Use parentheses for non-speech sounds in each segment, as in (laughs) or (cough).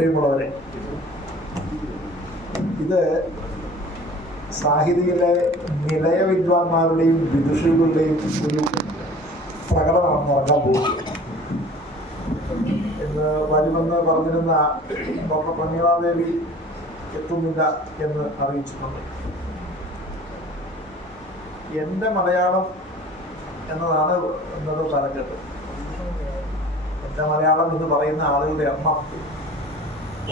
പ്രിയമുള്ളവരെ ഇത് സാഹിതിയിലെ നിലയ വിദ്വാൻമാരുടെയും വിദുഷികളുടെയും ഒരു പ്രകടനമാണ് നടക്കാൻ പോകുന്നത് എന്ന് വരുമെന്ന് പറഞ്ഞിരുന്ന ഡോക്ടർ പ്രമീളാദേവി എത്തുന്നില്ല എന്ന് അറിയിച്ചിട്ടുണ്ട്. എന്റെ മലയാളം എന്നതാണ് എന്നത് തലക്കെട്ട്. എന്റെ മലയാളം എന്ന് പറയുന്ന ആളുകളുടെ എണ്ണം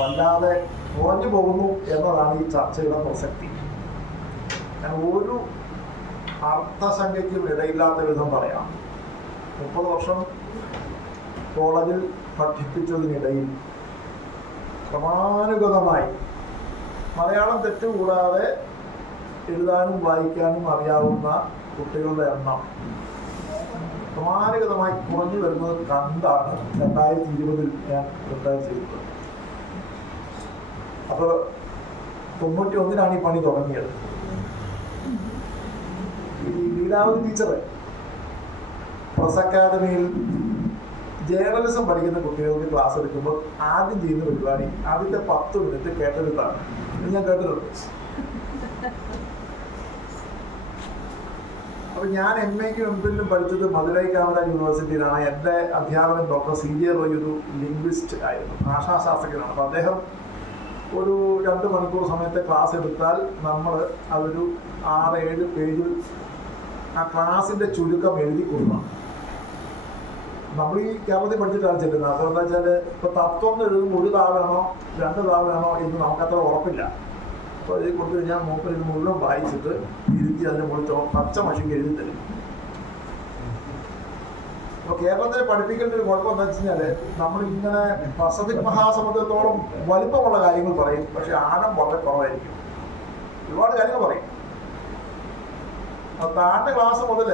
വല്ലാതെ കുറഞ്ഞു പോകുന്നു എന്നതാണ് ഈ ചർച്ചയുടെ പ്രസക്തി. ഒരു അർത്ഥസംഖ്യയ്ക്കും ഇടയില്ലാത്ത വിധം പറയാം. മുപ്പത് വർഷം കോളേജിൽ പഠിപ്പിച്ചതിനിടയിൽ ക്രമാനുഗതമായി മലയാളം തെറ്റുകൂടാതെ എഴുതാനും വായിക്കാനും അറിയാവുന്ന കുട്ടികളുടെ എണ്ണം ക്രമാനുഗതമായി കുറഞ്ഞു വരുന്നത് കണ്ടാണ് രണ്ടായിരത്തി ഇരുപതിൽ ഞാൻ റിട്ടയർ ചെയ്തത് അപ്പോൾ തൊണ്ണൂറ്റി ഒന്നിനാണ് ഈ പണി തുടങ്ങിയത്. ലീലാവതി ടീച്ചർ പ്രസ് അക്കാദമിയിൽ ജേർണലിസം പഠിക്കുന്ന കുട്ടികൾക്ക് ക്ലാസ് എടുക്കുമ്പോൾ ആദ്യം ചെയ്യുന്ന പരിപാടി ആദ്യത്തെ പത്ത് മിനിറ്റ് കേട്ടെടുത്താണ് ഇത് ഞാൻ കേട്ടിട്ടുണ്ട്. അപ്പൊ ഞാൻ എം എക്ക് എം ഫിലും പഠിച്ചത് മധുരൈ കാമര യൂണിവേഴ്സിറ്റിയിലാണ്. എന്റെ അധ്യാപകൻ ഡോക്ടർ സി ജെ റോയ് ഒരു ലിംഗ്വിസ്റ്റ് ആയിരുന്നു ഭാഷാശാസ്ത്രജ്ഞനാണ്. അപ്പൊ അദ്ദേഹം ഒരു രണ്ട് മണിക്കൂർ സമയത്തെ ക്ലാസ് എടുത്താൽ നമ്മൾ അതൊരു ആറ് ഏഴ് പേജിൽ ആ ക്ലാസിന്റെ ചുരുക്കം എഴുതി കൊടുക്കണം. നമ്മൾ ഈ കേരളത്തിൽ പഠിച്ചിട്ടാണ് ചെല്ലുന്നത്. എന്താ വെച്ചാൽ ഇപ്പൊ തത്വം എന്ന് എഴുതുമ്പോൾ ഒരു താ രണ്ട് താ എന്ന് എന്ന് നമുക്കത്ര ഉറപ്പില്ല. അപ്പോൾ എഴുതി കൊടുത്തു കഴിഞ്ഞാൽ മൂപ്പർ ഇത് മുഴുവൻ വായിച്ചിട്ട് ഇരുത്തി അതിന് മുകളിൽ പച്ച മഷിക്ക് എഴുതി തരും. അപ്പൊ കേരളത്തിൽ പഠിപ്പിക്കേണ്ട ഒരു കുഴപ്പം എന്താ വെച്ച് കഴിഞ്ഞാൽ നമ്മൾ ഇങ്ങനെ പസഫിക് മഹാസമുദ്രത്തോളം വലുപ്പമുള്ള കാര്യങ്ങൾ പറയും പക്ഷെ ആഴം വളരെ കുറവായിരിക്കും. ഒരുപാട് കാര്യങ്ങൾ പറയും. അപ്പൊ താഴെ ക്ലാസ് മുതൽ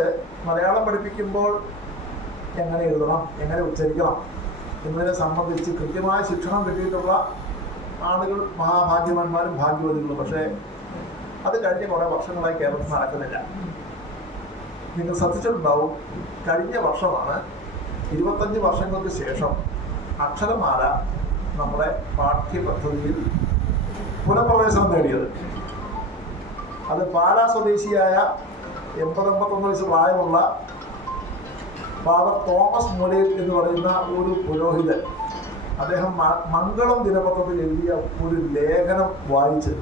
മലയാളം പഠിപ്പിക്കുമ്പോൾ എങ്ങനെ എഴുതണം എങ്ങനെ ഉച്ചരിക്കണം എന്നതിനെ സംബന്ധിച്ച് കൃത്യമായ ശിക്ഷണം കിട്ടിയിട്ടുള്ള ആളുകൾ മഹാഭാഗ്യവാന്മാരും ഭാഗ്യവതികളും. പക്ഷേ അത് കഴിഞ്ഞ് കുറേ വർഷങ്ങളായി കേരളത്തിൽ നടക്കുന്നില്ല. നിങ്ങൾ ശ്രദ്ധിച്ചിട്ടുണ്ടാവും. കഴിഞ്ഞ വർഷമാണ് ഇരുപത്തഞ്ച് വർഷങ്ങൾക്ക് ശേഷം അക്ഷരമാല നമ്മുടെ പാഠ്യപദ്ധതിയിൽ പുനഃപ്രവേശനം നേടിയത്. അത് പാലാ സ്വദേശിയായ എൺപത് എൺപത്തൊന്ന് വയസ്സ് പ്രായമുള്ള ഫാദർ തോമസ് മൂലയിൽ എന്ന് പറയുന്ന ഒരു പുരോഹിതൻ അദ്ദേഹം മംഗളം ദിനപത്രത്തിൽ എഴുതിയ ഒരു ലേഖനം വായിച്ച്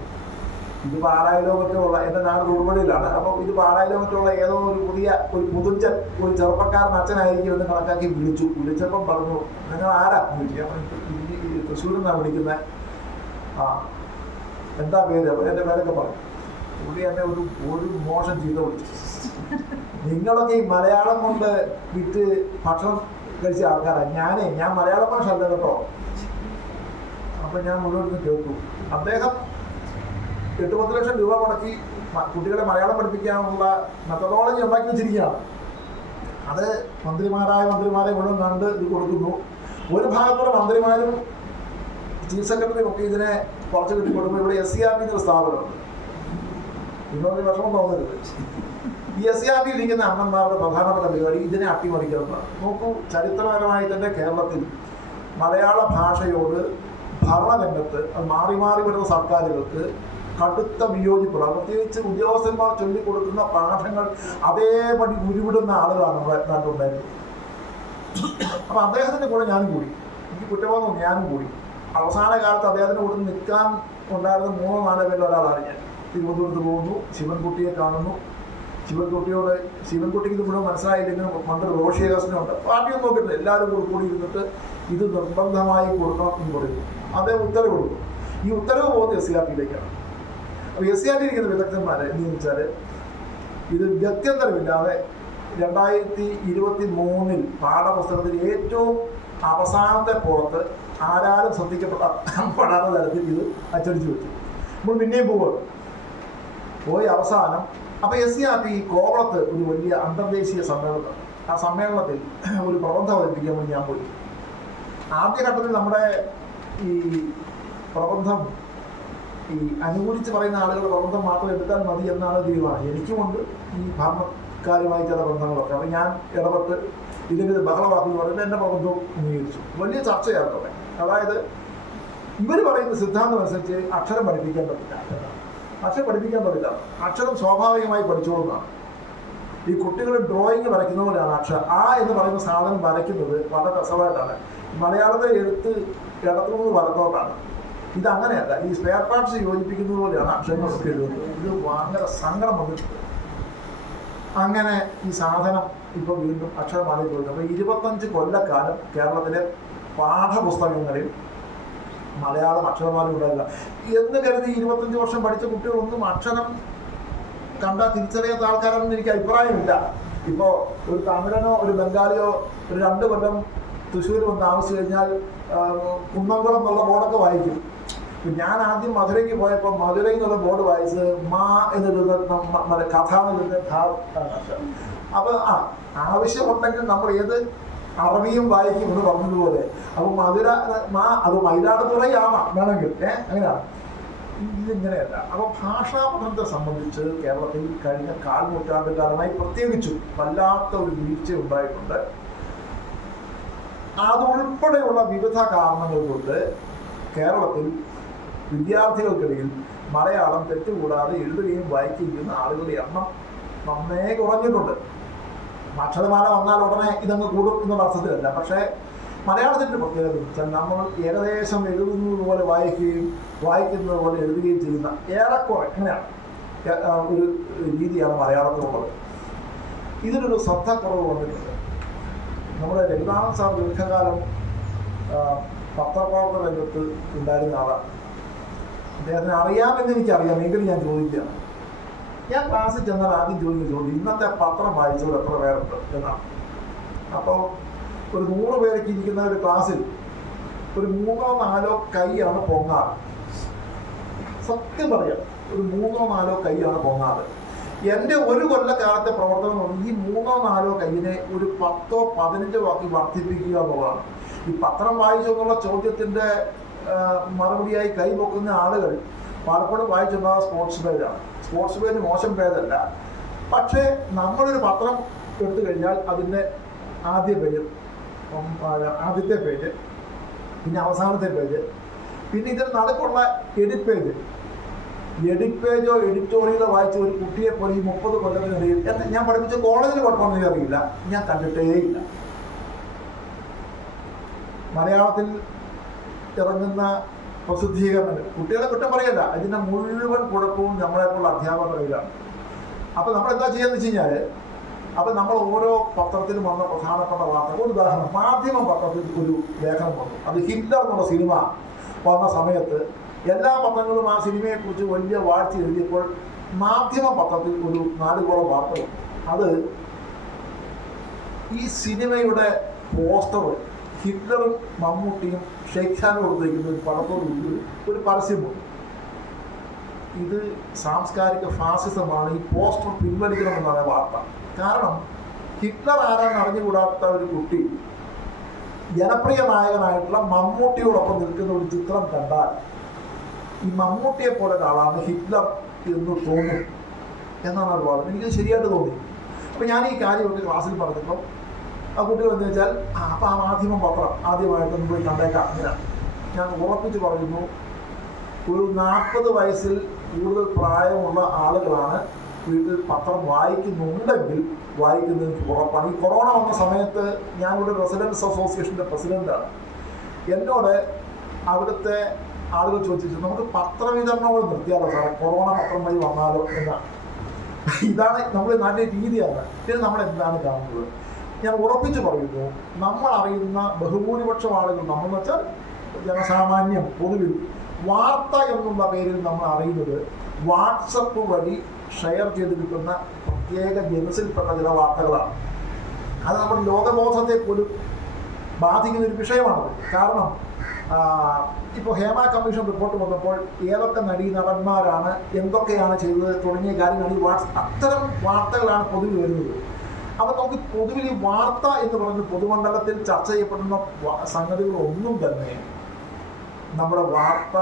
ഇത് പാറായ ലോകത്തുള്ള എന്റെ നാട് ഉൾപ്പെടെയിലാണ് അപ്പോൾ ഇത് പാറായ ലോകത്തുള്ള ഏതോ ഒരു പുതിയ ഒരു പുതുച്ച ഒരു ചെറുപ്പക്കാരൻ അച്ഛനായിരിക്കും എന്ന് കണക്കാക്കി വിളിച്ചു. വിളിച്ചപ്പം പറഞ്ഞു നിങ്ങൾ ആരാ? ചോദിച്ചു. ഞാൻ പറഞ്ഞു, "ഈ- ഈ തൃശ്ശൂരിൽ നിന്നാണ് വിളിക്കുന്നത് ആ എന്താ പേര്? എന്റെ പേരൊക്കെ പറഞ്ഞു പുള്ളി എന്നെ ഒരു ഒരു മോശം ചീത്ത വിളിച്ചു. നിങ്ങളൊക്കെ ഈ മലയാളം കൊണ്ട് വിറ്റ് ഭക്ഷണം കഴിച്ച ആൾക്കാരാണ് ഞാനേ ഞാൻ മലയാള ഭാഷ അല്ല കേട്ടോ അപ്പൊ ഞാൻ മുഴുവൻ കേട്ടു. അദ്ദേഹം എട്ട് പത്ത് ലക്ഷം രൂപ മുടക്കി കുട്ടികളെ മലയാളം പഠിപ്പിക്കാനുള്ള മെത്തഡോളജി ഉണ്ടാക്കി വെച്ചിരിക്കുകയാണ്. അത് മന്ത്രിമാരായ മന്ത്രിമാരെ മുഴുവൻ കണ്ട് ഇത് കൊടുക്കുന്നു. ഒരു ഭാഗത്തുള്ള മന്ത്രിമാരും ചീഫ് സെക്രട്ടറിയും ഒക്കെ ഇതിനെ കുറച്ച് കിട്ടി കൊടുക്കുമ്പോൾ ഇവിടെ എസ് സി ആർ പി എന്നൊരു സ്ഥാപനമുണ്ട്. ഇന്നൊരു വിഷമം തോന്നരുത്. ഈ എസ് സി ആർ പിയിൽ ഇരിക്കുന്ന അമ്മന്മാരുടെ പ്രധാനപ്പെട്ട പരിപാടി ഇതിനെ അട്ടിമറിക്കുന്നതാണ് നോക്കൂ ചരിത്രപരമായി തന്നെ കേരളത്തിൽ മലയാള ഭാഷയോട് ഭരണരംഗത്ത് അത് മാറി മാറി വരുന്ന സർക്കാരുകൾക്ക് കടുത്ത വിയോജിപ്പുള്ള പ്രത്യേകിച്ച് ഉദ്യോഗസ്ഥന്മാർ ചൊല്ലിക്കൊടുക്കുന്ന പാഠങ്ങൾ അതേപടി ഉരുവിടുന്ന ആളുകളാണ് നമ്മുടെ നാട്ടിലുണ്ടായിരുന്നത് അപ്പൊ അദ്ദേഹത്തിന്റെ കൂടെ ഞാനും കൂടി. എനിക്ക് കുറ്റബോധം ഞാനും കൂടി. അവസാന കാലത്ത് അദ്ദേഹത്തിന്റെ കൂടെ നിൽക്കാൻ ഉണ്ടായിരുന്ന മൂന്നോ നാലോ പേരിൽ ഒരാളാണ് ഞാൻ. തിരുവനന്തപുരത്ത് പോകുന്നു ശിവൻകുട്ടിയെ കാണുന്നു. ശിവൻകുട്ടിയോട് ശിവൻകുട്ടിക്ക് ഇത് മുഴുവൻ മനസ്സിലായില്ലെങ്കിലും മന്ത്രി ഉണ്ട്. പാർട്ടിയും നോക്കിയിട്ടില്ല എല്ലാവരും കൂടി കൂടി ഇരുന്നിട്ട് ഇത് നിർബന്ധമായി കൊടുക്കണം എന്ന് പറയുന്നു. അദ്ദേഹം ഉത്തരവ് കൊടുക്കും ഈ ഉത്തരവ് പോകുന്നത് എസ് ആർ പിയിലേക്കാണ് അപ്പോൾ എസ് സി ഇരിക്കുന്ന വിദഗ്ധന്മാരെ എന്ന് വെച്ചാൽ ഇത് ഗത്യന്തരമില്ലാതെ രണ്ടായിരത്തി ഇരുപത്തി മൂന്നിൽ പാഠപുസ്തകത്തിൽ ഏറ്റവും അവസാനത്തെ പുറത്ത് ആരാരും ശ്രദ്ധിക്കപ്പെട്ട പെടാത്ത തരത്തിൽ ഇത് അച്ചടിച്ചു വെച്ചു. നമ്മൾ പിന്നെയും പോവുക പോയി അവസാനം അപ്പൊ എസ് സി ആർ ടി കോവളത്ത് ഒരു വലിയ അന്തർദേശീയ സമ്മേളനം ആ സമ്മേളനത്തിൽ ഒരു പ്രബന്ധം അവതരിപ്പിക്കാൻ വേണ്ടി ഞാൻ പോയി. ആദ്യഘട്ടത്തിൽ നമ്മുടെ ഈ പ്രബന്ധം ഈ അനുകൂലിച്ച് പറയുന്ന ആളുകൾ പ്രബന്ധം മാത്രം എടുത്താൽ മതി എന്നാണ് തീരുമാനം. എനിക്കുമുണ്ട് ഈ ഭരണക്കാരുമായി ചില ബന്ധങ്ങളൊക്കെ. അപ്പം ഞാൻ ഇടപെട്ട് ഇതിന്റെ ബഹളമാക്കുന്നു പറയുന്നത് എന്റെ പ്രബന്ധവും അംഗീകരിച്ചു. വലിയ ചർച്ചയായിരുന്നു അതായത് ഇവർ പറയുന്ന സിദ്ധാന്തം അനുസരിച്ച് അക്ഷരം പഠിപ്പിക്കാൻ പറ്റില്ല. അക്ഷരം പഠിപ്പിക്കാൻ പറ്റില്ല. അക്ഷരം സ്വാഭാവികമായി പഠിച്ചോളുന്നതാണ്. ഈ കുട്ടികൾ ഡ്രോയിങ് വരയ്ക്കുന്ന പോലെയാണ് അക്ഷരം. ആ എന്ന് പറയുന്ന സാധനം വരയ്ക്കുന്നത് വളരെ രസമായിട്ടാണ് മലയാളത്തെ എഴുത്ത് ഇടത്തുനിന്ന് വലത്തോട്ടാണ് ഇത് അങ്ങനെയല്ല ഈ സ്പെയർ പാർട്സ് യോജിപ്പിക്കുന്നത് പോലെയാണ് അക്ഷരങ്ങളൊക്കെ എഴുതുന്നത്. ഇത് ഭയങ്കര സങ്കടം വന്നിട്ടുണ്ട്. അങ്ങനെ ഈ സാധനം ഇപ്പോൾ വീണ്ടും അക്ഷരമാലയിൽ പോയി അപ്പോൾ ഇരുപത്തഞ്ച് കൊല്ലക്കാലം കേരളത്തിലെ പാഠപുസ്തകങ്ങളിൽ മലയാളം അക്ഷരമാല ഉണ്ടായില്ല എന്ന് കരുതി ഇരുപത്തഞ്ച് വർഷം പഠിച്ച കുട്ടികളൊന്നും അക്ഷരം കണ്ടാൽ തിരിച്ചറിയാത്ത ആൾക്കാരൊന്നും എനിക്ക് അഭിപ്രായമില്ല. ഇപ്പോ ഒരു തമിഴനോ ഒരു ബംഗാളിയോ ഒരു രണ്ട് കൊല്ലം തൃശ്ശൂർ വന്ന് താമസിച്ചു കഴിഞ്ഞാൽ കുന്നംകുളം എന്നുള്ള ബോർഡൊക്കെ വായിക്കും. ഞാൻ ആദ്യം മധുരയ്ക്ക് പോയപ്പോൾ മധുരയിൽ നിന്നുള്ള ബോർഡ് വായിച്ചത് മാ എന്നെഴുതുന്ന നമ്മ- മറ്റേ കഥ എന്നുള്ള അപ്പൊ ആ ആവശ്യമുണ്ടെങ്കിൽ നമ്മൾ ഏത് അറബിയും വായിക്കും എന്ന് പറഞ്ഞതുപോലെ. അപ്പൊ മധുര മാ അത് മയിലാടുതുറയാവാം വേണമെങ്കിൽ. ഏഹ് അങ്ങനെയാണ്. ഇതിങ്ങനെയല്ല. അപ്പൊ ഭാഷാ പഠനത്തെ സംബന്ധിച്ച് കേരളത്തിൽ കഴിഞ്ഞ കാൽ നൂറ്റാണ്ടുകാലമായി പ്രത്യേകിച്ചും വല്ലാത്ത ഒരു വീഴ്ച ഉണ്ടായിട്ടുണ്ട്. അതുൾപ്പെടെയുള്ള വിവിധ കാരണങ്ങൾ കൊണ്ട് കേരളത്തിൽ വിദ്യാർത്ഥികൾക്കിടയിൽ മലയാളം തെറ്റുകൂടാതെ എഴുതുകയും വായിക്കുകയും ആളുകളുടെ എണ്ണം നന്നേ കുറഞ്ഞിട്ടുണ്ട്. അക്ഷരമാല വന്നാൽ ഉടനെ ഇതങ്ങ് കൂടും എന്നുള്ള അർത്ഥത്തിലല്ല. പക്ഷേ മലയാളത്തിന്റെ പ്രത്യേകത വെച്ചാൽ നമ്മൾ ഏകദേശം എഴുതുന്നത് പോലെ വായിക്കുകയും വായിക്കുന്നത് പോലെ എഴുതുകയും ചെയ്യുന്ന ഏറെക്കുറെ അങ്ങനെയാണ് ഒരു രീതിയാണ് മലയാളത്തിലുള്ളത്. ഇതിനൊരു ശ്രദ്ധ കുറവ് വന്നിട്ടുണ്ട്. നമ്മുടെ രഘുനാഥൻ സാർ ദീർഘകാലം പത്രപ്രവർത്തന രംഗത്ത് ഉണ്ടായിരുന്ന ആളാണ്. അദ്ദേഹത്തിന് അറിയാമെന്ന് എനിക്കറിയാം. എങ്കിലും ഞാൻ ചോദിക്കുക ഞാൻ ക്ലാസ്സിൽ ചെന്നാൽ ആദ്യം ചോദിക്കുന്ന ചോദ്യം ഇന്നത്തെ പത്രം വായിച്ചത് എത്ര പേരുണ്ട് എന്നാണ്. അപ്പോൾ ഒരു നൂറ് പേരൊക്കെ ഇരിക്കുന്ന ഒരു ക്ലാസ്സിൽ ഒരു മൂന്നോ നാലോ കൈയാണ് പൊങ്ങാറ്. സത്യം പറയാം ഒരു മൂന്നോ നാലോ കൈയാണ് പൊങ്ങാറ്. എന്റെ ഒരു കൊല്ലക്കാലത്തെ പ്രവർത്തനം ഈ മൂന്നോ നാലോ കൈയിനെ ഒരു പത്തോ പതിനഞ്ചോ ആക്കി വർദ്ധിപ്പിക്കുക എന്നുള്ളതാണ്. ഈ പത്രം വായിച്ചു എന്നുള്ള ചോദ്യത്തിന്റെ മറുപടിയായി കൈ പൊക്കുന്ന ആളുകൾ പലപ്പോഴും വായിച്ചിട്ടുള്ള സ്പോർട്സ് പേജാണ് സ്പോർട്സ് പേജ് മോശം പേജല്ല പക്ഷേ നമ്മളൊരു പത്രം എടുത്തു കഴിഞ്ഞാൽ അതിന്റെ ആദ്യ പേജ് ആദ്യത്തെ പേജ് പിന്നെ അവസാനത്തെ പേജ് പിന്നെ ഇതിന് നടക്കുള്ള എഡിറ്റ് പേജ് എഡിറ്റ് പേജോ എഡിറ്റോറിയലോ വായിച്ച ഒരു കുട്ടിയെ പോലെ ഈ മുപ്പത് കൊല്ലത്തിനിടയിൽ എന്നെ ഞാൻ പഠിപ്പിച്ച കോളേജിൽ കുഴപ്പമൊന്നും അറിയില്ല. ഞാൻ കണ്ടിട്ടേ ഇല്ല മലയാളത്തിൽ ഇറങ്ങുന്ന പ്രസിദ്ധീകരണങ്ങൾ. കുട്ടികളെ കുറ്റം പറയല്ല. അതിന്റെ മുഴുവൻ കുഴപ്പവും നമ്മളെപ്പോലുള്ള അധ്യാപകരുടെ കയ്യിലാണ്. അപ്പോൾ നമ്മൾ എന്താ ചെയ്യാന്ന് വെച്ച് കഴിഞ്ഞാൽ അപ്പം നമ്മൾ ഓരോ പത്രത്തിലും വന്ന പ്രധാനപ്പെട്ട വാർത്ത ഒരു ഉദാഹരണം മാധ്യമ പത്രത്തിൽ ഒരു ലേഖനം വന്നു. അത് ഹിറ്റ്ലർ എന്നുള്ള സിനിമ വന്ന സമയത്ത് എല്ലാ പത്രങ്ങളും ആ സിനിമയെ കുറിച്ച് വലിയ വാഴ്ച എഴുതിയപ്പോൾ മാധ്യമ പത്രത്തിൽ ഒരു നാലുകോളം വാർത്ത വന്നു അത് ഈ സിനിമയുടെ പോസ്റ്റർ ഹിറ്റ്ലറും മമ്മൂട്ടിയും ഷെയ്ഖ് ഹാൻ കൊടുത്തിരിക്കുന്ന ഒരു പടത്തോട് കൂടി ഒരു പരസ്യമുണ്ട്. ഇത് സാംസ്കാരിക ഫാസിസമാണ് ഈ പോസ്റ്റർ പിൻവലിക്കണമെന്നാണ് വാർത്ത. കാരണം ഹിറ്റ്ലർ ആരാന്ന് അറിഞ്ഞുകൂടാത്ത ഒരു കുട്ടി ജനപ്രിയ നായകനായിട്ടുള്ള മമ്മൂട്ടിയോടൊപ്പം നിൽക്കുന്ന ഒരു ചിത്രം കണ്ടാൽ ഈ മമ്മൂട്ടിയെ പോലെ ഒരാളാണ് ഹിറ്റ്ലർ എന്ന് തോന്നും. എന്നാണ് അവർ പറഞ്ഞത് എനിക്ക് ശരിയായിട്ട് തോന്നി അപ്പോൾ ഞാൻ ഈ കാര്യമൊക്കെ ക്ലാസ്സിൽ പറഞ്ഞപ്പോൾ ആ കുട്ടികൾ എന്ന് വെച്ചാൽ ആ അപ്പോൾ ആ മാധ്യമം പത്രം ആദ്യമായിട്ടൊന്ന് പോയി കണ്ടേക്കാം ഇങ്ങനെ. ഞാൻ ഉറപ്പിച്ച് പറയുന്നു ഒരു നാൽപ്പത് വയസ്സിൽ കൂടുതൽ പ്രായമുള്ള ആളുകളാണ് വീട്ടിൽ പത്രം വായിക്കുന്നുണ്ടെങ്കിൽ വായിക്കുന്നത് എനിക്ക് ഉറപ്പാണ്. ഈ കൊറോണ വന്ന സമയത്ത് ഞാൻ ഞാനിവിടെ റെസിഡൻസ് അസോസിയേഷന്റെ പ്രസിഡന്റാണ്. എന്നോട് അവിടുത്തെ ആളുകൾ ചോദിച്ചു നമുക്ക് പത്രവിതരണം കൂടെ നിർത്തിയാലോ സാറേ? കൊറോണ പത്രം വഴി വന്നാലോ? എന്നാണ്. ഇതാണ് നമ്മുടെ നാട്ടിലെ രീതിയാണ്. ഇത് നമ്മൾ എന്താണ് കാണുന്നത്? ഞാൻ ഉറപ്പിച്ചു പറയുന്നു നമ്മൾ അറിയുന്ന ബഹുഭൂരിപക്ഷം ആളുകൾ നമ്മൾ വെച്ചാൽ ജനസാമാന്യം പൊതുവിൽ വാർത്ത എന്നുള്ള പേരിൽ നമ്മൾ അറിയുന്നത് വാട്സപ്പ് വഴി ഷെയർ ചെയ്ത് കിട്ടുന്ന പ്രത്യേക ജനസിൽപ്പെട്ട ചില വാർത്തകളാണ്. അത് നമ്മുടെ ലോകബോധത്തെ പോലും ബാധിക്കുന്ന ഒരു വിഷയമാണത് കാരണം ഇപ്പോൾ ഹേമ കമ്മീഷൻ റിപ്പോർട്ട് വന്നപ്പോൾ ഏതൊക്കെ നടി നടന്മാരാണ് എന്തൊക്കെയാണ് ചെയ്തത് തുടങ്ങിയ കാര്യങ്ങൾ ഈ വാട്സ് അത്തരം വാർത്തകളാണ് പൊതുവിൽ വരുന്നത്. അപ്പോൾ നമുക്ക് പൊതുവിൽ ഈ വാർത്ത എന്ന് പറഞ്ഞ് പൊതുമണ്ഡലത്തിൽ ചർച്ച ചെയ്യപ്പെടുന്ന സംഗതികളൊന്നും തന്നെ നമ്മുടെ വാർത്ത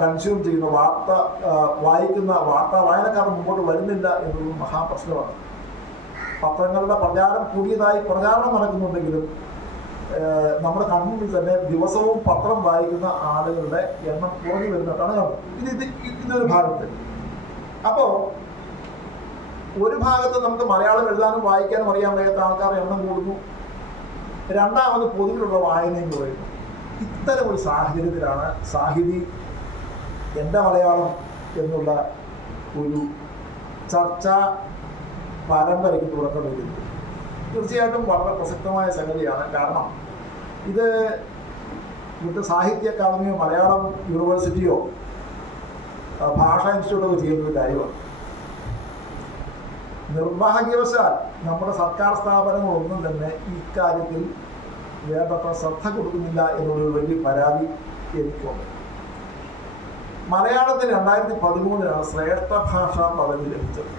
കൺസ്യൂം ചെയ്യുന്ന വാർത്ത വായിക്കുന്ന വാർത്ത വായനക്കാർ മുമ്പോട്ട് വരുന്നില്ല എന്നുള്ളത് മഹാപ്രശ്നമാണ്. പത്രങ്ങളുടെ പ്രചാരം കൂടിയതായി പ്രചാരണം നടക്കുന്നുണ്ടെങ്കിലും നമ്മുടെ കൺമുമ്പിൽ തന്നെ ദിവസവും പത്രം വായിക്കുന്ന ആളുകളുടെ എണ്ണം കുറഞ്ഞു വരുന്നതാണ്. കാണുന്നത് ഇത് ഇത് ഇതൊരു ഭാഗത്ത്. അപ്പോ ഒരു ഭാഗത്ത് നമുക്ക് മലയാളം എഴുതാനും വായിക്കാനും അറിയാൻ വയ്യാത്ത ആൾക്കാരുടെ എണ്ണം കൂടുന്നു. രണ്ടാമത് പൊതുവിലുള്ള വായനയും കുറയുന്നു ഇത്തരം ഒരു സാഹചര്യത്തിലാണ് സാഹിതി എന്റെ മലയാളം എന്നുള്ള ഒരു ചർച്ച പരമ്പരയ്ക്ക് തുടക്കം വരുന്നത് തീർച്ചയായിട്ടും വളരെ പ്രസക്തമായ സംഗതിയാണ്. കാരണം ഇത് ഇവിടുത്തെ സാഹിത്യ അക്കാദമിയോ മലയാളം യൂണിവേഴ്സിറ്റിയോ ഭാഷാ ഇൻസ്റ്റിറ്റ്യൂട്ടോ ചെയ്യുന്ന ഒരു കാര്യമാണ്. നിർഭാഗ്യവശാൽ നമ്മുടെ സർക്കാർ സ്ഥാപനങ്ങളൊന്നും തന്നെ ഇക്കാര്യത്തിൽ വേണ്ടത്ര ശ്രദ്ധ കൊടുക്കുന്നില്ല എന്നുള്ളൊരു വലിയ പരാതി എനിക്കുണ്ട്. മലയാളത്തിന് രണ്ടായിരത്തി പതിമൂന്നിലാണ് ശ്രേഷ്ഠ ഭാഷാ പദവി ലഭിച്ചത്.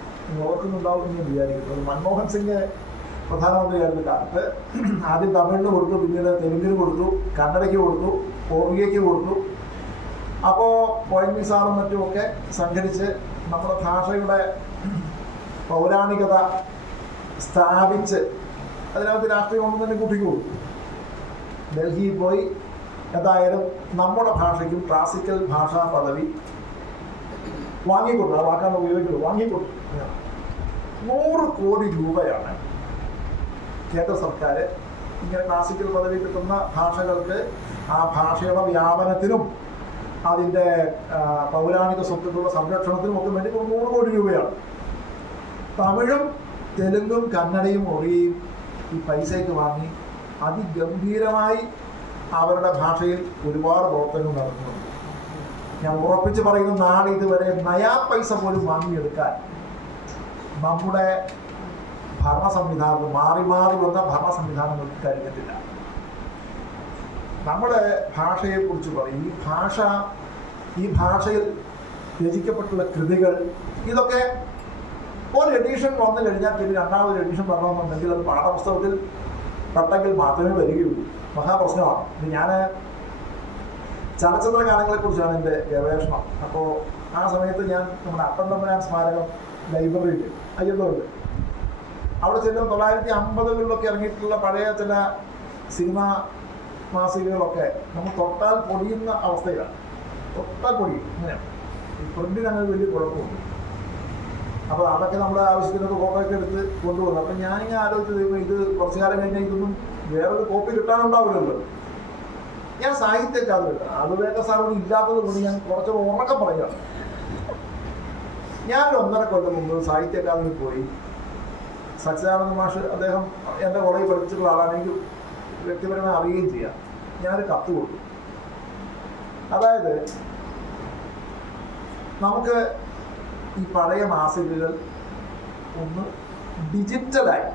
ഓർക്കുന്നുണ്ടാവും എന്ന് വിചാരിക്കുന്നത് മൻമോഹൻ സിംഗ് പ്രധാനമന്ത്രിയായിരുന്ന കാലത്ത് ആദ്യം തമിഴിന് കൊടുത്തു പിന്നീട് തെലുങ്കിന് കൊടുത്തു കന്നഡയ്ക്ക് കൊടുത്തു ഓർഗയ്ക്ക് കൊടുത്തു. അപ്പോൾ പോയിന്റ് സാറും മറ്റുമൊക്കെ സംഘടിച്ച് നമ്മുടെ ഭാഷയുടെ പൗരാണികത സ്ഥാപിച്ച് അതിനകത്ത് രാഷ്ട്രീയം ഒന്നും തന്നെ കൂട്ടിക്ക് ഡൽഹിയിൽ പോയി എന്തായാലും നമ്മുടെ ഭാഷയ്ക്കും ക്ലാസിക്കൽ ഭാഷാ പദവി വാങ്ങിക്കൊണ്ടു ആ വാക്കാണ് ഉപയോഗിക്കുന്നത്. വാങ്ങിക്കൊണ്ടു നൂറ് കോടി രൂപയാണ് കേന്ദ്ര സർക്കാർ ഇങ്ങനെ ക്ലാസിക്കൽ പദവി കിട്ടുന്ന ഭാഷകൾക്ക് ആ ഭാഷയുടെ വ്യാപനത്തിനും അതിന്റെ പൗരാണിക സ്വത്തുക്കളുടെ സംരക്ഷണത്തിനും ഒക്കെ വേണ്ടി നൂറ് കോടി രൂപയാണ്. തമിഴും തെലുങ്കും കന്നഡയും ഒറിയയും ഈ പൈസയ്ക്ക് വാങ്ങി അതിഗംഭീരമായി അവരുടെ ഭാഷയിൽ ഒരുപാട് പ്രവർത്തനങ്ങൾ നടത്തുന്നുണ്ട് ഞാൻ ഉറപ്പിച്ച് പറയുന്ന നാളെ ഇതുവരെ നയാ പൈസ പോലും വാങ്ങിയെടുക്കാൻ നമ്മുടെ ഭരണ സംവിധാനം മാറി മാറി വന്ന ഭരണ സംവിധാനങ്ങൾക്ക് കഴിഞ്ഞിട്ടില്ല. നമ്മുടെ ഭാഷയെ കുറിച്ച് പറയും ഈ ഭാഷ ഈ ഭാഷയിൽ രചിക്കപ്പെട്ടുള്ള കൃതികൾ ഇതൊക്കെ ഒരു എഡീഷൻ വന്നു കഴിഞ്ഞാൽ പിന്നെ രണ്ടാമതൊരു എഡീഷൻ വരണമെന്നുണ്ടെങ്കിൽ അത് പാഠപുസ്തകത്തിൽ പെട്ടെങ്കിൽ മാത്രമേ വരികയുള്ളൂ. മഹാപ്രശ്നമാണ്. ഇത് ഞാൻ ചലച്ചിത്ര ഗാനങ്ങളെ കുറിച്ചാണ് എന്റെ ഗവേഷണം. അപ്പോൾ ആ സമയത്ത് ഞാൻ നമ്മുടെ അപ്പന്തമ്പനാൻ സ്മാരകം ലൈബ്രറിയിൽ അയ്യന്തോണ്ട് അവിടെ ചെല്ലും തൊള്ളായിരത്തി അമ്പതുകളിലൊക്കെ ഇറങ്ങിയിട്ടുള്ള പഴയ ചില സിനിമ മാസികകളൊക്കെ നമ്മൾ തൊട്ടാൽ പൊടിയുന്ന അവസ്ഥയിലാണ്. തൊട്ടാൽ പൊടിയും. അങ്ങനെയാണ് ഈ പ്രിന്റിന് വലിയ കുഴപ്പമുണ്ട് അപ്പോൾ അതൊക്കെ നമ്മുടെ ആവശ്യത്തിനൊക്കെ ഫോട്ടോ ഒക്കെ എടുത്ത് കൊണ്ടുപോകുന്നു അപ്പം ഞാനിങ്ങനെ ആലോചിച്ച് കഴിയുമ്പോൾ ഇത് കുറച്ചു കാലം കഴിഞ്ഞാൽ ഇതൊന്നും വേറൊരു കോപ്പി കിട്ടാനുണ്ടാവില്ലല്ലോ. ഞാൻ സാഹിത്യക്കാരില്ല അതുവേണ്ട സാറോട് ഇല്ലാത്തത് കൊണ്ട് ഞാൻ കുറച്ച് ഉറക്കം പറയാം. ഞാൻ ഒന്നര കൊല്ലം മുമ്പ് സാഹിത്യ അക്കാദമിയിൽ പോയി. സച്ചിദാനന്ദ മാഷ് അദ്ദേഹം എന്റെ കോളേജിൽ പഠിച്ചിട്ടുള്ള ആളാണ്. എനിക്ക് വ്യക്തിപരമായി അറിയുകയും ചെയ്യാം. ഞാനൊരു കത്ത് കൊടുത്തു. അതായത് നമുക്ക് ഈ പഴയ മാസികകൾ ഒന്ന് ഡിജിറ്റലായി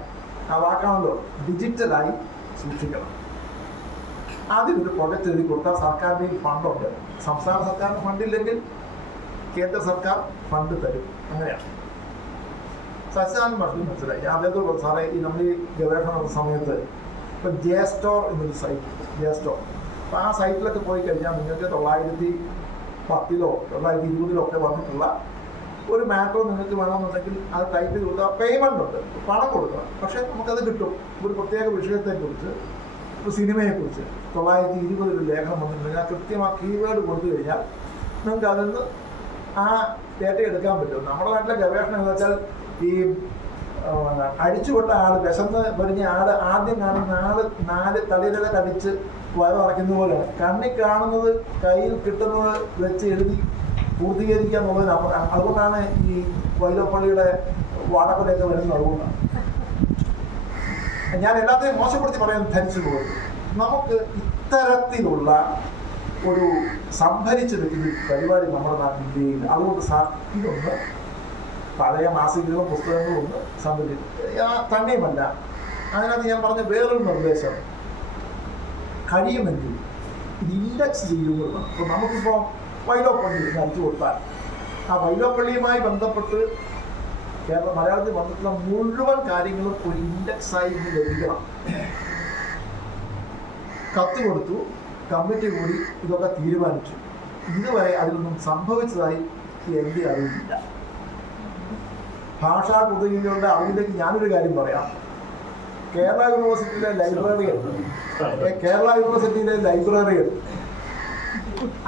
ആ വാക്കാണല്ലോ ഡിജിറ്റലായി സൂക്ഷിക്കണം ഒരു പ്രൊജക്റ്റ് എഴുതി കൊടുത്താൽ സർക്കാരിന്റെ ഫണ്ടുണ്ട്. സംസ്ഥാന സർക്കാരിന് ഫണ്ടില്ലെങ്കിൽ കേന്ദ്ര സർക്കാർ ഫണ്ട് തരും. അങ്ങനെയാണ്. സശാന് മറ്റും മനസ്സിലായി. അദ്ദേഹത്തോട് പറഞ്ഞു, സാറേ ഈ നമ്മൾ ഈ ഗവേഷണ സമയത്ത് ഇപ്പം ജെ സ്റ്റോർ എന്നൊരു സൈറ്റ് ജെ സ്റ്റോർ അപ്പം ആ സൈറ്റിലൊക്കെ പോയി കഴിഞ്ഞാൽ നിങ്ങൾക്ക് തൊള്ളായിരത്തി പത്തിലോ തൊള്ളായിരത്തി ഇരുപതിലോ ഒക്കെ വന്നിട്ടുള്ള ഒരു മാറ്റർ നിങ്ങൾക്ക് വേണമെന്നുണ്ടെങ്കിൽ അത് ടൈപ്പ് ചെയ്ത് കൊടുത്താൽ പേയ്മെന്റ് ഉണ്ട്. പണം കൊടുക്കണം. പക്ഷേ നമുക്കത് കിട്ടും. ഒരു പ്രത്യേക വിഷയത്തെക്കുറിച്ച് ഒരു സിനിമയെക്കുറിച്ച്. തൊള്ളായിരത്തി ഇരുപതിൽ ലേഖനം വന്നിട്ടുണ്ടെങ്കിൽ ആ കൃത്യമായി കീവേഡ് കൊടുത്തു കഴിഞ്ഞാൽ നിങ്ങൾക്ക് അതിൽ നിന്ന് ആ ഡേറ്റ എടുക്കാൻ പറ്റും. നമ്മുടെ നാട്ടിലെ ഗവേഷണം എന്ന് വെച്ചാൽ ഈ അടിച്ചുവിട്ട ആൾ വിശന്ന് വരിഞ്ഞ ആൾ ആദ്യം കാണുന്ന ആൾ നാല് തളിരല കടിച്ച് വയറടയ്ക്കുന്ന പോലെയാണ്. കണ്ണിൽ കാണുന്നത് കയ്യിൽ കിട്ടുന്നത് വെച്ച് എഴുതി പൂർത്തീകരിക്കുക എന്നുള്ളതിന് അതുകൊണ്ടാണ് ഈ വൈലപ്പള്ളിയുടെ വാടകയൊക്കെ വരുന്നത് അതുകൊണ്ടാണ്. ഞാൻ എല്ലാത്തെയും മോശപ്പെടുത്തി പറയാൻ ധരിച്ചു പോകും നമുക്ക് ഇത്തരത്തിലുള്ള ഒരു സംഭരിച്ചു വെക്കുന്ന പരിപാടി നമ്മുടെ നാട്ടിൽ അതുകൊണ്ട് സാർ പഴയ മാസികകളും പുസ്തകങ്ങളും ഒന്ന് സംഭരിക്കും തന്നെയുമല്ല. അതിനകത്ത് ഞാൻ പറഞ്ഞ വേറൊരു നിർദ്ദേശം. കഴിയുമെങ്കിൽ ഇത് ഇൻഡെക്സ് ചെയ്യുന്നതാണ് അപ്പോൾ നമുക്കിപ്പോൾ വൈലോപ്പള്ളി അടിച്ചു കൊടുത്താൽ ആ വൈലോപ്പള്ളിയുമായി ബന്ധപ്പെട്ട് കേരള മലയാളത്തിൽ വന്നിട്ടുള്ള മുഴുവൻ കാര്യങ്ങളും ഒരു ഇൻഡെക്സായി ആയി ലഭിക്കണം. കത്ത് കൊടുത്തു കമ്മിറ്റി കൂടി ഇതൊക്കെ തീരുമാനിച്ചു. ഇതുവരെ അതിലൊന്നും സംഭവിച്ചതായി എന്റെ അറിവില്ല ഭാഷാ കുതകികളുടെ അറിവിലേക്ക് ഞാനൊരു കാര്യം പറയാം. കേരള യൂണിവേഴ്സിറ്റിയിലെ ലൈബ്രറികൾ (laughs) കേരള യൂണിവേഴ്സിറ്റിയിലെ ലൈബ്രറിയൻ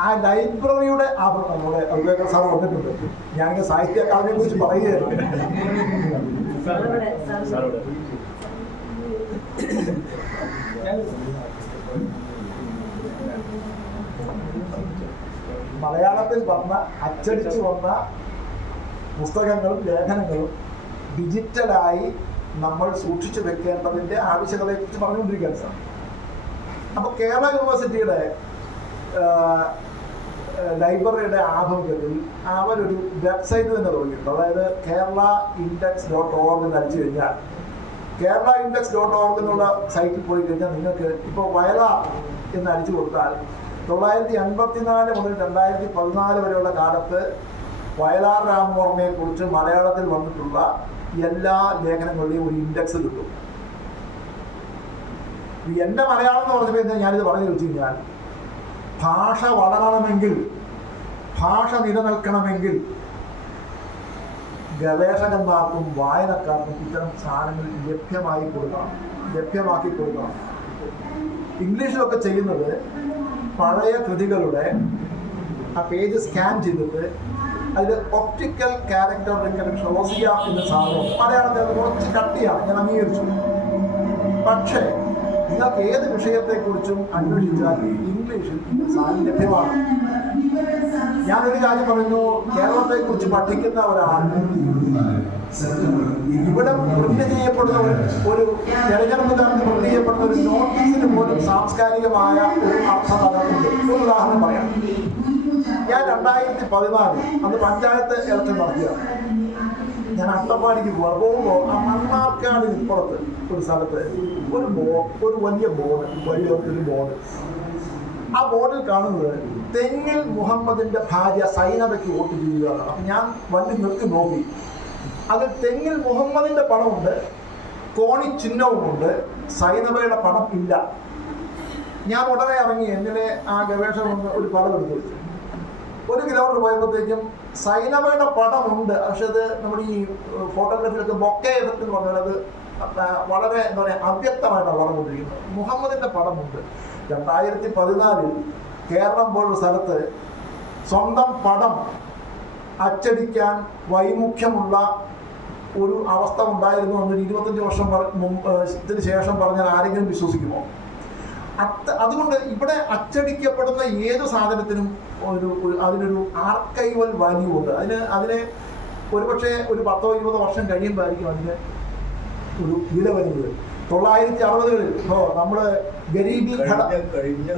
ആ ലൈബ്രറിയുടെ ആ നമ്മുടെ സാർ വന്നിട്ടുണ്ട്. ഞാനിങ്ങനെ സാഹിത്യ അക്കാദമിയെ കുറിച്ച് പറയുകയായിരുന്നു. മലയാളത്തിൽ വന്ന അച്ചടിച്ചു വന്ന പുസ്തകങ്ങളും ലേഖനങ്ങളും ഡിജിറ്റലായി നമ്മൾ സൂക്ഷിച്ചു വെക്കേണ്ടതിന്റെ ആവശ്യകതയെക്കുറിച്ച് പറഞ്ഞുകൊണ്ടിരിക്കുകയാണ് സാർ. അപ്പോൾ കേരള യൂണിവേഴ്സിറ്റിയുടെ ലൈബ്രറിയുടെ ആഭിമുഖ്യത്തിൽ അവരൊരു വെബ്സൈറ്റ് തന്നെ തുടങ്ങിയിട്ടുണ്ട്. അതായത് കേരള ഇൻഡെക്സ് ഡോട്ട് ഓർഗ് എന്ന് അടിച്ചു കഴിഞ്ഞാൽ കേരള ഇൻഡെക്സ് ഡോട്ട് ഓർഗ് എന്നുള്ള സൈറ്റിൽ പോയി കഴിഞ്ഞാൽ നിങ്ങൾക്ക് ഇപ്പോൾ വയലാർ എന്ന് അടിച്ചു കൊടുത്താൽ തൊള്ളായിരത്തി അൻപത്തിനാല് മുതൽ രണ്ടായിരത്തി പതിനാല് വരെയുള്ള കാലത്ത് വയലാർ രാമവർമ്മയെ കുറിച്ച് മലയാളത്തിൽ വന്നിട്ടുള്ള എല്ലാ ലേഖനങ്ങളുടെയും ഒരു ഇൻഡെക്സ് കിട്ടും. എന്റെ മലയാളം എന്ന് എന്താ ഞാനിത് പറഞ്ഞു വെച്ച് കഴിഞ്ഞാൽ ഭാഷ വളരണമെങ്കിൽ ഭാഷ നിലനിൽക്കണമെങ്കിൽ ഗവേഷകന്മാർക്കും വായനക്കാർക്കും ഇത്തരം സാധനങ്ങൾ ലഭ്യമായി കൊടുക്കണം ലഭ്യമാക്കി കൊടുക്കണം. ഇംഗ്ലീഷിലൊക്കെ ചെയ്യുന്നത് പഴയ കൃതികളുടെ ആ പേജ് സ്കാൻ ചെയ്തിട്ട് അതിൽ ഒപ്റ്റിക്കൽ ക്യാരക്ടർ റിക്കണക്ഷൻ ഓസിയ എന്ന സാധനം മലയാളത്തിൽ കുറച്ച് കട്ടിയാണ് ഞാൻ അംഗീകരിച്ചു. പക്ഷേ നിങ്ങൾക്ക് ഏത് വിഷയത്തെക്കുറിച്ചും അന്വേഷിച്ചാൽ ഇംഗ്ലീഷിൽ ലഭ്യമാണ് ഞാനൊരു കാര്യം പറയുന്നു. കേരളത്തെക്കുറിച്ച് പഠിക്കുന്ന ഒരാൾ ഇവിടെ പ്രിന്റ് ചെയ്യപ്പെടുന്ന ഒരു തെരഞ്ഞെടുപ്പ് കാലത്ത് പ്രിന്റ് ചെയ്യപ്പെടുന്ന ഒരു നോട്ടീസിന് പോലും സാംസ്കാരികമായ ഒരു അർത്ഥതലമുണ്ട് ഒരു ഉദാഹരണം പറയാം. ഞാൻ രണ്ടായിരത്തി പതിനാല് അന്ന് പഞ്ചായത്ത് ഇലക്ഷൻ നടത്തിയ ഞാൻ അട്ടപ്പാടിക്ക് പോവാ. പോകുമ്പോൾ ആ മണ്ണാർക്കാട് ഇപ്പുറത്ത് ഒരു സ്ഥലത്ത് ഒരു ബോ ഒരു വലിയ ബോർഡ് വലിയ ഒരു ബോർഡ്. ആ ബോർഡിൽ കാണുന്നത് തെങ്ങിൽ മുഹമ്മദിന്റെ ഭാര്യ സൈനബയ്ക്ക് വോട്ട് ചെയ്യുക എന്നാണ്. അപ്പൊ ഞാൻ വണ്ടി നിർത്തി നോക്കി. അതിൽ തെങ്ങിൽ മുഹമ്മദിന്റെ പണമുണ്ട് കോണി ചിഹ്നവുമുണ്ട് സൈനബയുടെ പണം ഇല്ല. ഞാൻ ഉടനെ ഇറങ്ങി എന്നിലെ ആ ഗവേഷണം ഒരു പടം എടുത്തു ഒരു കിലോമീറ്റർ പോയപ്പോഴത്തേക്കും സൈനബയുടെ പടമുണ്ട്. പക്ഷെ അത് നമ്മുടെ ഈ ഫോട്ടോഗ്രാഫിയിലൊക്കെ ബൊക്കെ എഫക്ട് എന്ന് പറഞ്ഞാൽ അത് വളരെ എന്താ പറയുക അവ്യക്തമായിട്ടാണ് വളർന്നുകൊണ്ടിരിക്കുന്നത്. മുഹമ്മദിന്റെ പടമുണ്ട്. രണ്ടായിരത്തി പതിനാലിൽ കേരളം പോലുള്ള സ്ഥലത്ത് സ്വന്തം പടം അച്ചടിക്കാൻ വൈമുഖ്യമുള്ള ഒരു അവസ്ഥ ഉണ്ടായിരുന്നു എന്നൊരു ഇരുപത്തഞ്ച് വർഷം ഇതിന് ശേഷം പറഞ്ഞാൽ ആരെങ്കിലും വിശ്വസിക്കുമോ? അത് അതുകൊണ്ട് ഇവിടെ അച്ചടിക്കപ്പെടുന്ന ഏത് സാധനത്തിനും ഒരു അതിനൊരു ആർക്കൈവൽ വാല്യൂ ഉണ്ട്. അതിന് അതിനെ ഒരുപക്ഷെ ഒരു പത്തോ ഇരുപതോ വർഷം കഴിയുമ്പോഴായിരിക്കും അതിന് ഒരു വില വരുന്നത്. തൊള്ളായിരത്തി അറുപതുകളിൽ ഇപ്പോൾ നമ്മൾ ഗരീബി കഴിഞ്ഞ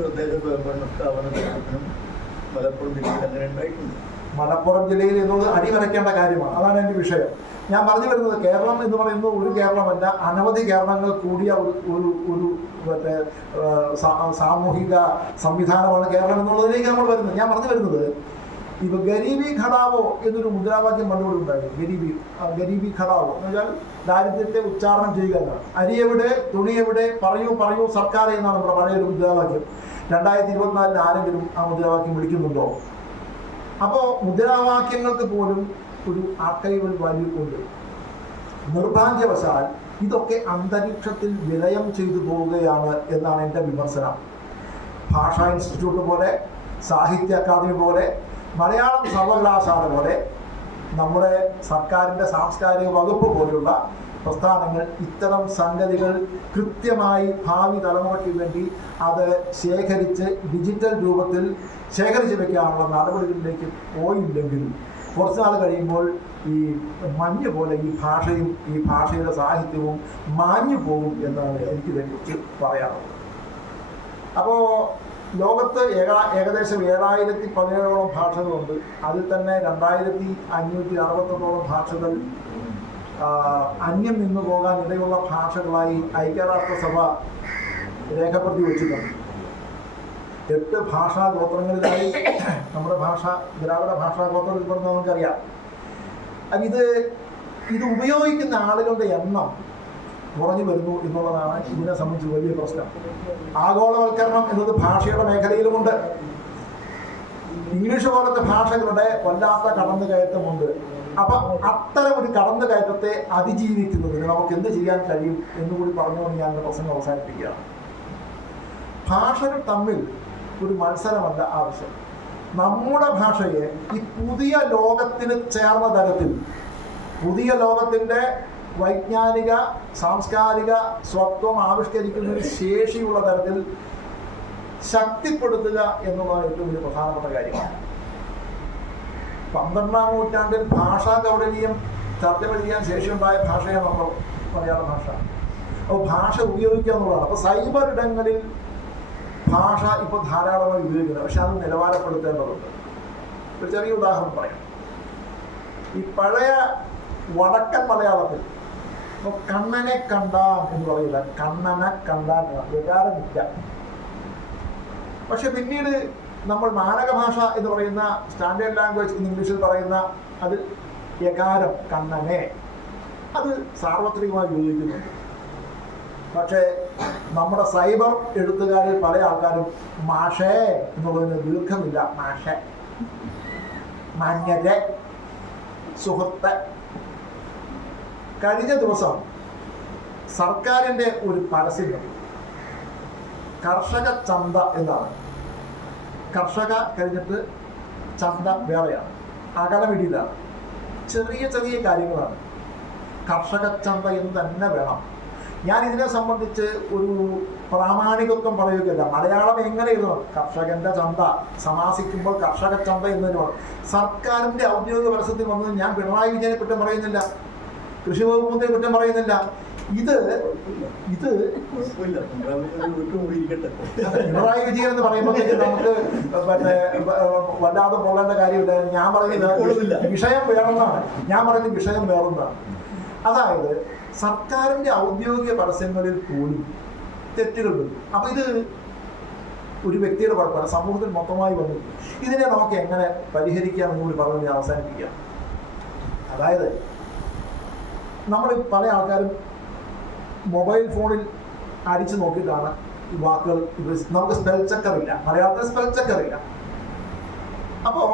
മലപ്പുറം ജില്ലയിൽ അങ്ങനെ ഉണ്ടായിട്ടുണ്ട്. മലപ്പുറം ജില്ലയിൽ എന്നുള്ളത് അടിവരയ്ക്കേണ്ട കാര്യമാണ്. അതാണ് എന്റെ വിഷയം. ഞാൻ പറഞ്ഞു വരുന്നത് കേരളം എന്ന് പറയുന്നത് ഒരു കേരളമല്ല അനവധി കേരളങ്ങൾ കൂടിയ ഒരു ഒരു മറ്റേ സാമൂഹിക സംവിധാനമാണ് കേരളം എന്നുള്ളതിലേക്ക് നമ്മൾ വരുന്നത്. ഞാൻ പറഞ്ഞു വരുന്നത് ഇപ്പൊ ഗരീബി ഘടാവോ എന്നൊരു മുദ്രാവാക്യം പണ്ടുകൂടി ഉണ്ടായിരുന്നു ഗരീബി ഗരീബി ഘടാവോ എന്ന് വെച്ചാൽ ദാരിദ്ര്യത്തെ ഉച്ചാരണം ചെയ്യുക എന്നാണ്. അരി എവിടെ തുണി എവിടെ പറയൂ പറയൂ സർക്കാർ എന്നാണ് നമ്മുടെ പഴയ ഒരു മുദ്രാവാക്യം. രണ്ടായിരത്തി ഇരുപത്തിനാലിൽ ആരെങ്കിലും ആ മുദ്രാവാക്യം വിളിക്കുന്നുണ്ടോ? അപ്പോൾ മുദ്രാവാക്യങ്ങൾക്ക് പോലും ഒരു ആർക്കൈവൽ വാല്യൂ ഉണ്ട്. നിർഭാഗ്യവശാൽ ഇതൊക്കെ അന്തരീക്ഷത്തിൽ വിലയം ചെയ്തു പോവുകയാണ് എന്നാണ് എന്റെ വിമർശനം. ഭാഷാ ഇൻസ്റ്റിറ്റ്യൂട്ട് പോലെ സാഹിത്യ അക്കാദമി പോലെ മലയാളം സർവകലാശാല പോലെ നമ്മുടെ സർക്കാരിന്റെ സാംസ്കാരിക വകുപ്പ് പോലുള്ള പ്രസ്ഥാനങ്ങൾ ഇത്തരം സംഗതികൾ കൃത്യമായി ഭാവി തലമുറയ്ക്ക് വേണ്ടി അത് ശേഖരിച്ച് ഡിജിറ്റൽ രൂപത്തിൽ ശേഖരിച്ച് വെക്കാനുള്ള നടപടികളിലേക്ക് പോയില്ലെങ്കിൽ കുറച്ച് നാൾ കഴിയുമ്പോൾ ഈ മഞ്ഞ് പോലെ ഈ ഭാഷയും ഈ ഭാഷയുടെ സാഹിത്യവും മാഞ്ഞു പോകും എന്നാണ് എനിക്ക് ഇതിനെക്കുറിച്ച് പറയാറുള്ളത് അപ്പോൾ ലോകത്ത് ഏകാ ഏകദേശം ഏഴായിരത്തി പതിനേഴോളം ഭാഷകളുണ്ട്. അതിൽ തന്നെ രണ്ടായിരത്തി അഞ്ഞൂറ്റി അറുപത്തൊന്നോളം ഭാഷകൾ അന്യം നിന്നു പോകാൻ ഇടയുള്ള ഭാഷകളായി ഐക്യരാഷ്ട്രസഭ രേഖപ്പെടുത്തി വെച്ചിട്ടുണ്ട്. എട്ട് ഭാഷാ ഗോത്രങ്ങളിലായി നമ്മുടെ ഭാഷ ദ്രാവിഡ ഭാഷാ ഗോത്രത്തിൽ പെടുന്ന നമുക്കറിയാം. അപ്പം ഇത് ഇത് ഉപയോഗിക്കുന്ന ആളുകളുടെ എണ്ണം കുറഞ്ഞു വരുന്നു എന്നുള്ളതാണ് ഇതിനെ സംബന്ധിച്ച് വലിയ പ്രശ്നം. ആഗോളവൽക്കരണം എന്നത് ഭാഷയുടെ മേഖലയിലുമുണ്ട്. ഇംഗ്ലീഷ് പോലത്തെ ഭാഷകളുടെ വല്ലാത്ത കടന്നു കയറ്റമുണ്ട് അപ്പൊ അത്തരം ഒരു കടന്നു കയറ്റത്തെ അതിജീവിക്കുന്നതിന് നമുക്ക് എന്ത് ചെയ്യാൻ കഴിയും എന്നുകൂടി പറഞ്ഞുകൊണ്ട് ഞാൻ പ്രസംഗം അവസാനിപ്പിക്കുകയാണ്. ഭാഷകൾ തമ്മിൽ ഒരു മത്സരമല്ല ആവശ്യം. നമ്മുടെ ഭാഷയെ ഈ പുതിയ ലോകത്തിന് ചേർന്ന തരത്തിൽ പുതിയ ലോകത്തിന്റെ വൈജ്ഞാനിക സാംസ്കാരിക സ്വത്വം ആവിഷ്കരിക്കുന്നതിന് ശേഷിയുള്ള തരത്തിൽ ശക്തിപ്പെടുത്തുക എന്നുള്ളതാണ് ഏറ്റവും വലിയ പ്രധാനപ്പെട്ട കാര്യമാണ് പന്ത്രണ്ടാം നൂറ്റാണ്ടിൽ ഭാഷാ കൗടല്യം തർജമ ചെയ്യാൻ ശേഷിയുണ്ടായ നമ്മൾ മലയാള ഭാഷ. അപ്പോൾ ഭാഷ ഉപയോഗിക്കുക എന്നുള്ളതാണ്. അപ്പോൾ സൈബർ ഇടങ്ങളിൽ ഭാഷ ഇപ്പോൾ ധാരാളമായി ഉപയോഗിക്കുന്നത് പക്ഷെ അത് നിലവാരപ്പെടുത്തേണ്ടതുണ്ട്. ഒരു ചെറിയ ഉദാഹരണം പറയാം. ഈ പഴയ വടക്കൻ മലയാളത്തിൽ ഇപ്പൊ കണ്ണനെ കണ്ടാം എന്ന് പറയില്ല. കണ്ണനെ കണ്ടാൻ. വികാരമില്ല. പക്ഷെ പിന്നീട് നമ്മൾ മാനക ഭാഷ എന്ന് പറയുന്ന സ്റ്റാൻഡേർഡ് ലാംഗ്വേജ് ഇൻ ഇംഗ്ലീഷിൽ പറയുന്ന അത് യകാരം കണ്ണനെ. അത് സാർവത്രികമായി ഉപയോഗിക്കുന്നുണ്ട്. പക്ഷേ നമ്മുടെ സൈബർ എഴുത്തുകാരിൽ പല ആൾക്കാരും മാഷേ എന്നുള്ളതിന് ദീർഘമില്ല മാഷ. മഞ്ഞരെ സുഹൃത്ത്. കഴിഞ്ഞ ദിവസം സർക്കാരിന്റെ ഒരു പരസ്യം കർഷക ചന്ത എന്നാണ്. കർഷക കഴിഞ്ഞിട്ട് ചന്ത വേറെയാണ്. അകലമിടിയിലാണ് ചെറിയ ചെറിയ കാര്യങ്ങളാണ്. കർഷക ചന്ത എന്ന് തന്നെ വേണം. ഞാൻ ഇതിനെ സംബന്ധിച്ച് ഒരു പ്രാമാണികത്വം പറയുകയല്ല. മലയാളം എങ്ങനെ എഴുതണം? കർഷകന്റെ ചന്ത. സമാസിക്കുമ്പോൾ കർഷക ചന്ത എന്നതിനോട് സർക്കാരിന്റെ ഔദ്യോഗിക പരസ്യത്തിൽ വന്നത് ഞാൻ പിണറായി വിജയനെ കുറ്റം പറയുന്നില്ല. കൃഷി വകുപ്പ് മന്ത്രിയെ കുറ്റം പറയുന്നില്ല. ഇത് ഇത് പിണറായി വിജയൻ എന്ന് പറയുമ്പോൾ നമുക്ക് പിന്നെ വല്ലാതെ പോകേണ്ട കാര്യമില്ല. ഞാൻ പറയുന്നില്ല പറയുന്നത് വിഷയം വേറൊന്നാണ്. ഞാൻ പറയുന്നത് വിഷയം വേറൊന്നാണ്. അതായത് സർക്കാരിന്റെ ഔദ്യോഗിക പരസ്യങ്ങളിൽ പോലും തെറ്റുകൾ വരും അപ്പൊ ഇത് ഒരു വ്യക്തിയുടെ കുഴപ്പമില്ല. സമൂഹത്തിൽ മൊത്തമായി വന്നു. ഇതിനെ നമുക്ക് എങ്ങനെ പരിഹരിക്കാം എന്ന് കൂടി പറഞ്ഞ് അവസാനിപ്പിക്കാം. അതായത് നമ്മൾ പല ആൾക്കാരും മൊബൈൽ ഫോണിൽ അടിച്ചു നോക്കിയിട്ടാണ് ഈ വാക്കുകൾ നമുക്ക് സ്പെൽ ചെക്കറില്ല മലയാളത്തിൽ സ്പെൽ ചെക്കറില്ല അപ്പോൾ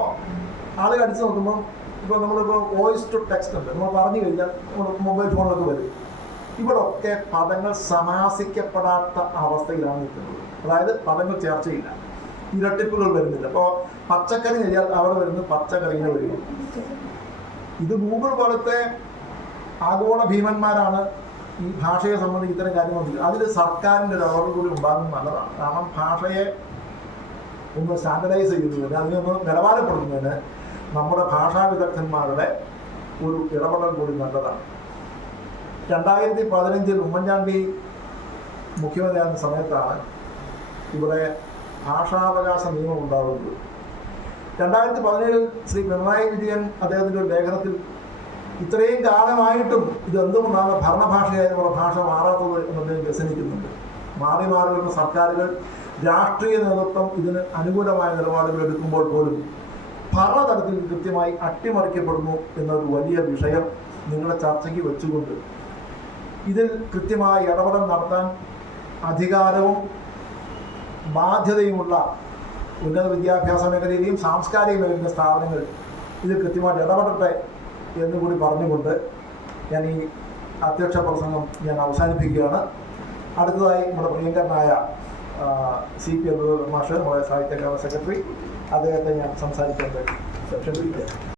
ആളുകൾ അടിച്ചു നോക്കുമ്പോൾ ഇപ്പോൾ നമ്മളിപ്പോൾ വോയിസ് ടു ടെക്സ്റ്റ് ഉണ്ട്. നമ്മൾ പറഞ്ഞു കഴിഞ്ഞാൽ മൊബൈൽ ഫോണിലൊക്കെ വരും. ഇവിടൊക്കെ പദങ്ങൾ സമാസിക്കപ്പെടാത്ത അവസ്ഥയിലാണ് നിൽക്കുന്നത്. അതായത് പദങ്ങൾ ചേർച്ചയില്ല. ഇരട്ടിപ്പുകൾ വരുന്നില്ല. അപ്പോൾ പച്ചക്കറി കഴിഞ്ഞാൽ അവിടെ വരുന്നത് പച്ചക്കറിയിലെ വരും. ഇത് ഗൂഗിൾ പോലത്തെ ആഗോള ഭീമന്മാരാണ് ഈ ഭാഷയെ സംബന്ധിച്ച് ഇത്തരം കാര്യങ്ങൾ അതിൽ സർക്കാരിന്റെ ഒരു ഇടപെടൽ കൂടി ഉണ്ടാകുന്നത് നല്ലതാണ്. കാരണം ഭാഷയെ ഒന്ന് സ്റ്റാൻഡർഡൈസ് ചെയ്യുന്നതിന് അതിനൊന്ന് നിലവാരപ്പെടുത്തുന്നതിന് നമ്മുടെ ഭാഷാ വിദഗ്ധന്മാരുടെ ഒരു ഇടപെടൽ കൂടി നല്ലതാണ്. രണ്ടായിരത്തി പതിനഞ്ചിൽ ഉമ്മൻചാണ്ടി മുഖ്യമന്ത്രിയാകുന്ന സമയത്താണ് ഇവിടെ ഭാഷാവകാശ നിയമം ഉണ്ടാകുന്നത് രണ്ടായിരത്തി പതിനേഴിൽ ശ്രീ പിണറായി വിജയൻ അദ്ദേഹത്തിന്റെ ഒരു ലേഖനത്തിൽ ഇത്രയും കാലമായിട്ടും ഇത് എന്തുകൊണ്ടാണ് ഭരണഭാഷയായ നമ്മുടെ ഭാഷ മാറാത്തത് എന്ന് അദ്ദേഹം വ്യസനിക്കുന്നുണ്ട്. മാറി മാറി വരുന്ന സർക്കാരുകൾ രാഷ്ട്രീയ നേതൃത്വം ഇതിന് അനുകൂലമായ നിലപാടുകൾ എടുക്കുമ്പോൾ പോലും ഇത് കൃത്യമായി അട്ടിമറിക്കപ്പെടുന്നു എന്നൊരു വലിയ വിഷയം നിങ്ങളെ ചർച്ചയ്ക്ക് വെച്ചുകൊണ്ട്. ഇതിൽ കൃത്യമായ ഇടപെടൽ നടത്താൻ അധികാരവും ബാധ്യതയുമുള്ള ഉന്നത വിദ്യാഭ്യാസ മേഖലയിലെയും സാംസ്കാരിക മേഖലയിലെ സ്ഥാപനങ്ങൾ ഇതിൽ കൃത്യമായിട്ട് ഇടപെടട്ടെ എന്ന് കൂടി പറഞ്ഞുകൊണ്ട് ഞാൻ ഈ അധ്യക്ഷ പ്രസംഗം ഞാൻ അവസാനിപ്പിക്കുകയാണ്. അടുത്തതായി നമ്മുടെ പ്രിയങ്കരനായ സി പി അബ്ദുൾ മാഷ് നമ്മുടെ സാഹിത്യ അക്കാദമി സെക്രട്ടറി അദ്ദേഹത്തെ ഞാൻ സംസാരിക്കാൻ ക്ഷണിക്കുകയാണ്